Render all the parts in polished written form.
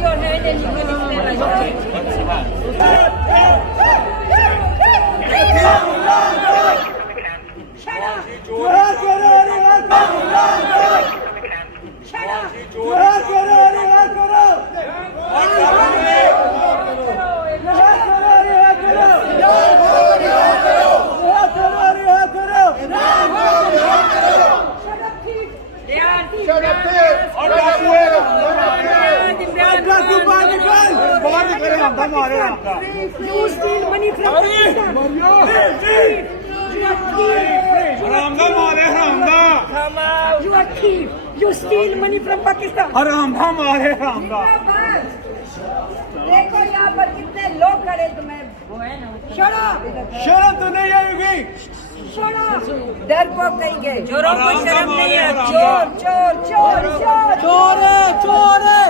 your hand and you can explain You steal money from Pakistan. You are thief. You steal money from Pakistan. देखो यहाँ पर कितने लोग खड़े तुम्हें शर्म तो नहीं आएगी। डर को कहीं गए चोरों को शर्म नहीं है चोर चोर चोर चोर चोर है चोर है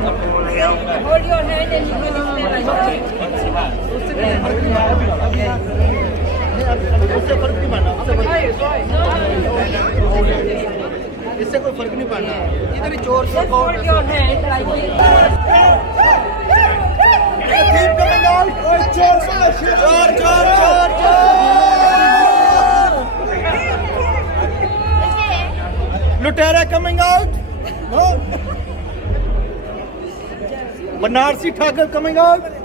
Hold your hand and you can explain उससे फर्क नहीं पड़ना इससे कोई फर्क नहीं पड़ना इधर ही चोर से Hold your hand like चोर चोर चोर लुटेरा coming out Banarasi Thakar coming out